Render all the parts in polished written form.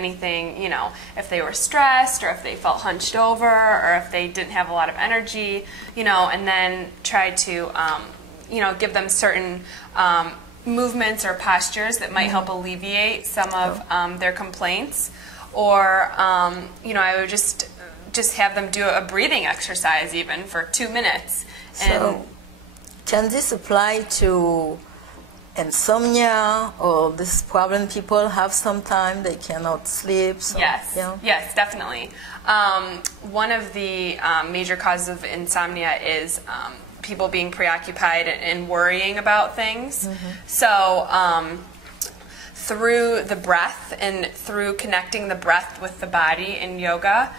anything, you know, if they were stressed or if they felt hunched over or if they didn't have a lot of energy, you know, and then try to, you know, give them certain movements or postures that might help alleviate some of their complaints. Or, you know, I would just have them do a breathing exercise even for 2 minutes. And so, can this apply to insomnia or this problem people have sometimes they cannot sleep? So, yes, yeah. Yes, definitely. One of the major causes of insomnia is people being preoccupied and worrying about things. So through the breath and through connecting the breath with the body in yoga,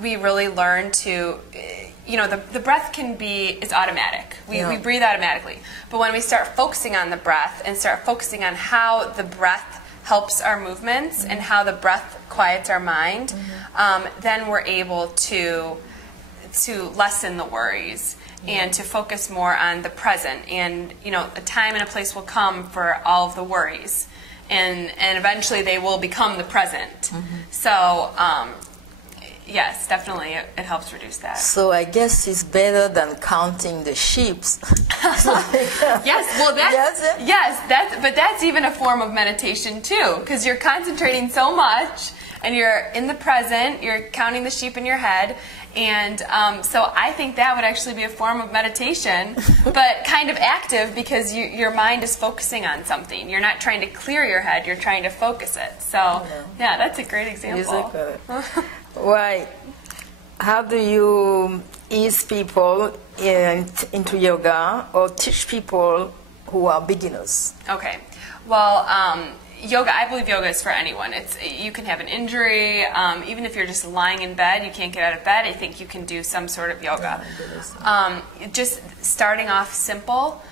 we really learn to, you know, the breath is automatic. We breathe automatically. But when we start focusing on the breath and start focusing on how the breath helps our movements and how the breath quiets our mind, then we're able to lessen the worries and to focus more on the present. And, you know, a time and a place will come for all of the worries. And eventually they will become the present. So, yes, definitely it helps reduce that. So I guess it's better than counting the sheep. Yes, well, but that's even a form of meditation too, because you're concentrating so much and you're in the present, you're counting the sheep in your head. And so I think that would actually be a form of meditation, but kind of active because your mind is focusing on something. You're not trying to clear your head, you're trying to focus it. So, yeah, that's a great example. Right. How do you ease people into yoga or teach people who are beginners? Okay. Well, yoga, I believe yoga is for anyone. You can have an injury, even if you're just lying in bed, you can't get out of bed, I think you can do some sort of yoga. Just starting off simple.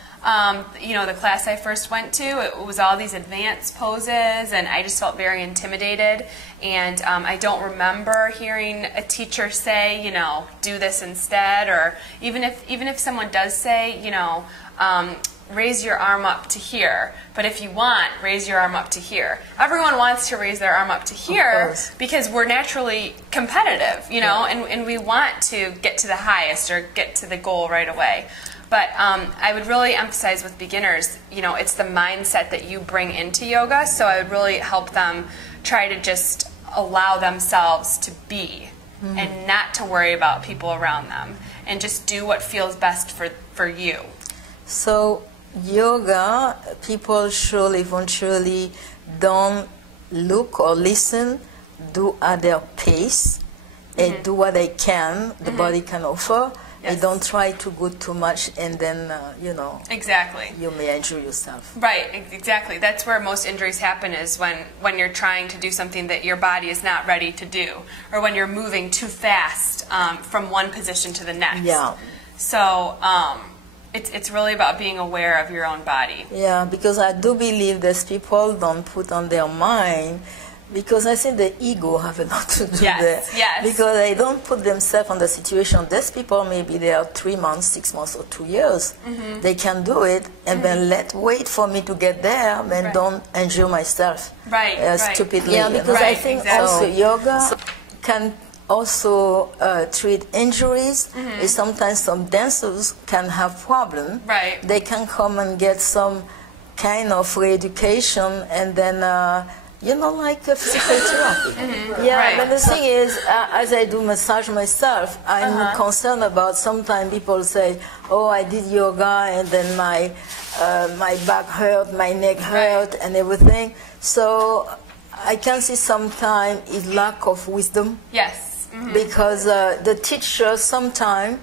You know, the class I first went to, it was all these advanced poses, and I just felt very intimidated. And I don't remember hearing a teacher say, you know, do this instead, or even if someone does say, you know, raise your arm up to here, but if you want, raise your arm up to here. Everyone wants to raise their arm up to here because we're naturally competitive, you know, and we want to get to the highest or get to the goal right away. But I would really emphasize with beginners, you know, it's the mindset that you bring into yoga, so I would really help them try to just allow themselves to be and not to worry about people around them and just do what feels best for you. So yoga, people should eventually don't look or listen, do at their pace, and do what they can, the body can offer. Yes. You don't try to go too much and then, you know, exactly, you may injure yourself. Right, exactly. That's where most injuries happen, is when you're trying to do something that your body is not ready to do, or when you're moving too fast from one position to the next. Yeah. So it's really about being aware of your own body. Yeah, because I do believe that people don't put on their mind, because I think the ego have a lot to do there. Yes. Because they don't put themselves on the situation. These people, maybe they are 3 months, 6 months, or 2 years. They can do it, and then wait for me to get there, and don't injure myself stupidly. Yeah, because I think also yoga can also treat injuries. Sometimes some dancers can have problems. Right. They can come and get some kind of re-education, and then you know, like a physical therapy. Yeah, but the thing is, as I do massage myself, I'm concerned about sometimes people say, oh, I did yoga and then my back hurt, my neck hurt and everything. So I can see sometimes is lack of wisdom. Yes. Because the teachers sometimes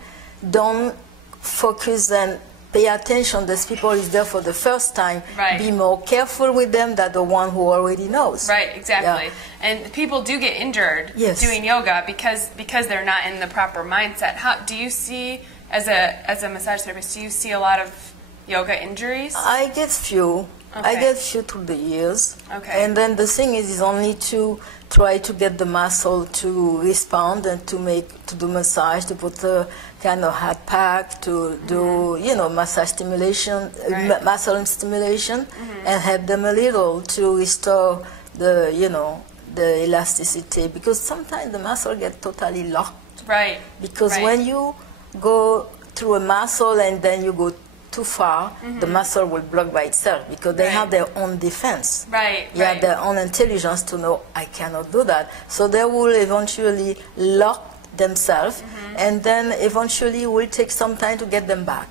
don't focus and pay attention. These people is there for the first time. Right. Be more careful with them than the one who already knows. Right, exactly. Yeah. And people do get injured doing yoga because they're not in the proper mindset. How do you see, as a massage therapist, do you see a lot of yoga injuries? I get few. I get few through the years. Okay. And then the thing is only to try to get the muscle to respond and to do massage, to put a kind of hard pack, to do, you know, massage stimulation, muscle stimulation, and help them a little to restore the, you know, the elasticity, because sometimes the muscle get totally locked. Right. Because right. when you go through a muscle and then you go too far, the muscle will block by itself because they have their own defense. Right. They have their own intelligence to know, I cannot do that. So they will eventually lock themselves, and then eventually it will take some time to get them back.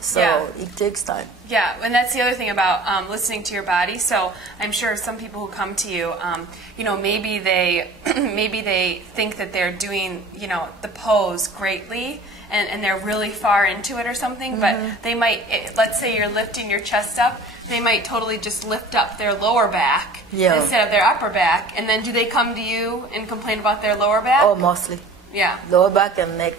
So it takes time. Yeah, and that's the other thing about listening to your body. So I'm sure some people who come to you, you know, maybe they maybe they think that they're doing, you know, the pose greatly, and they're really far into it or something, but they might, let's say you're lifting your chest up, they might totally just lift up their lower back instead of their upper back, and then do they come to you and complain about their lower back? Oh, mostly. Yeah. Lower back and neck.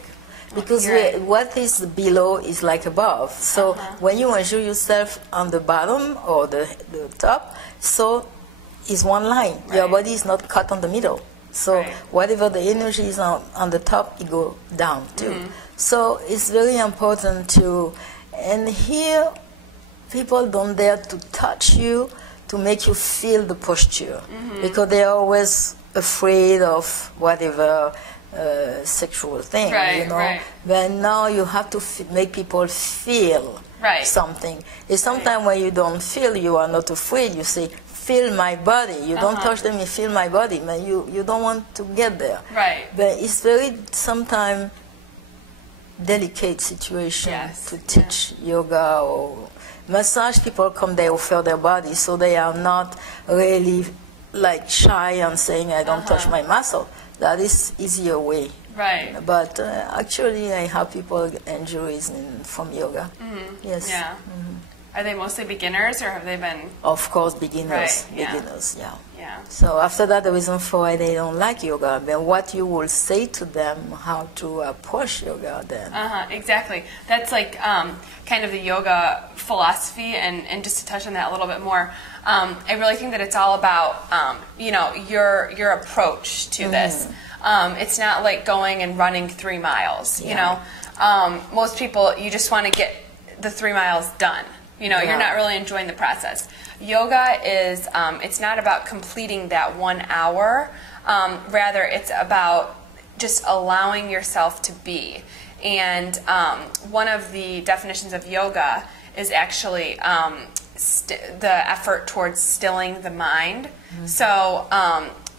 Because what is below is like above. So when you measure yourself on the bottom or the top, so is one line. Your body is not cut on the middle. So whatever the energy is on the top, it go down too. So it's very important to, and here people don't dare to touch you to make you feel the posture, because they're always afraid of whatever sexual thing, you know. But now you have to make people feel something. It's sometimes when you don't feel, you are not afraid. You say, feel my body. You don't touch them, you feel my body. But you don't want to get there. But it's very sometimes delicate situation to teach yoga or massage. People come, they offer their body, so they are not really like shy and saying, I don't touch my muscle. That is easier way. But actually, I have people get injuries from yoga. Yes. Yeah. Are they mostly beginners, or have they been? Of course, beginners. Beginners. Yeah. Yeah. So after that, the reason for why they don't like yoga, then what you will say to them, how to approach yoga then. Exactly. That's like kind of the yoga philosophy, and just to touch on that a little bit more, I really think that it's all about you know, your approach to this. It's not like going and running 3 miles. You know, most people, you just want to get the 3 miles done. You know, you're not really enjoying the process. Yoga is, it's not about completing that 1 hour. Rather, it's about just allowing yourself to be. And one of the definitions of yoga is actually the effort towards stilling the mind. So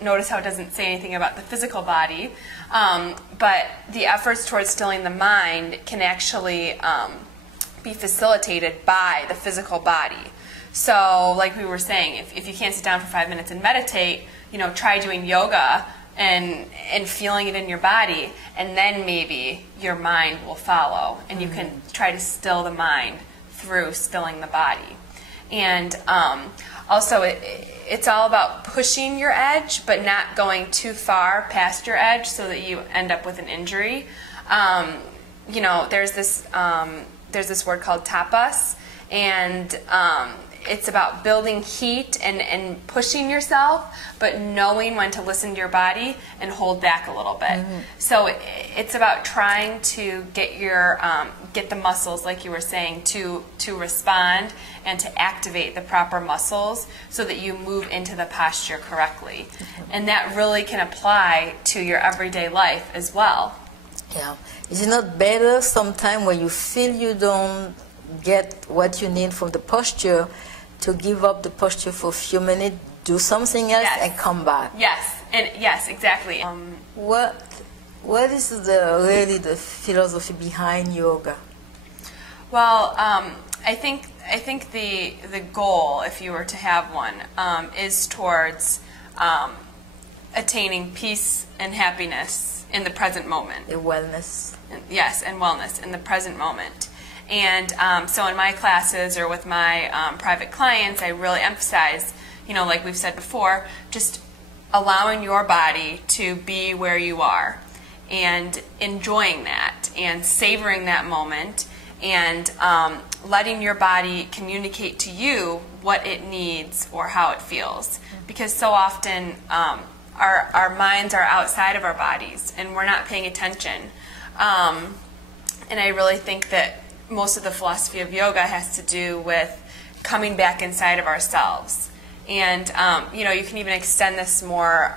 notice how it doesn't say anything about the physical body, but the efforts towards stilling the mind can actually be facilitated by the physical body. So like we were saying, if you can't sit down for 5 minutes and meditate, you know, try doing yoga and feeling it in your body, and then maybe your mind will follow, and you can try to still the mind through stilling the body. And also it's all about pushing your edge, but not going too far past your edge so that you end up with an injury. You know, there's this word called tapas, and it's about building heat and pushing yourself, but knowing when to listen to your body and hold back a little bit. So it's about trying to get your get the muscles, like you were saying, to respond and to activate the proper muscles so that you move into the posture correctly. And that really can apply to your everyday life as well. Yeah. Is it not better sometimes when you feel you don't get what you need from the posture to give up the posture for a few minutes, do something else, and come back? Yes, exactly. What is really the philosophy behind yoga? Well, I think the goal, if you were to have one, is towards attaining peace and happiness in the present moment. The wellness. Yes, and wellness in the present moment. And so in my classes or with my private clients, I really emphasize, you know, like we've said before, just allowing your body to be where you are and enjoying that and savoring that moment, and letting your body communicate to you what it needs or how it feels. Because so often our minds are outside of our bodies and we're not paying attention. And I really think that most of the philosophy of yoga has to do with coming back inside of ourselves. And you know, you can even extend this more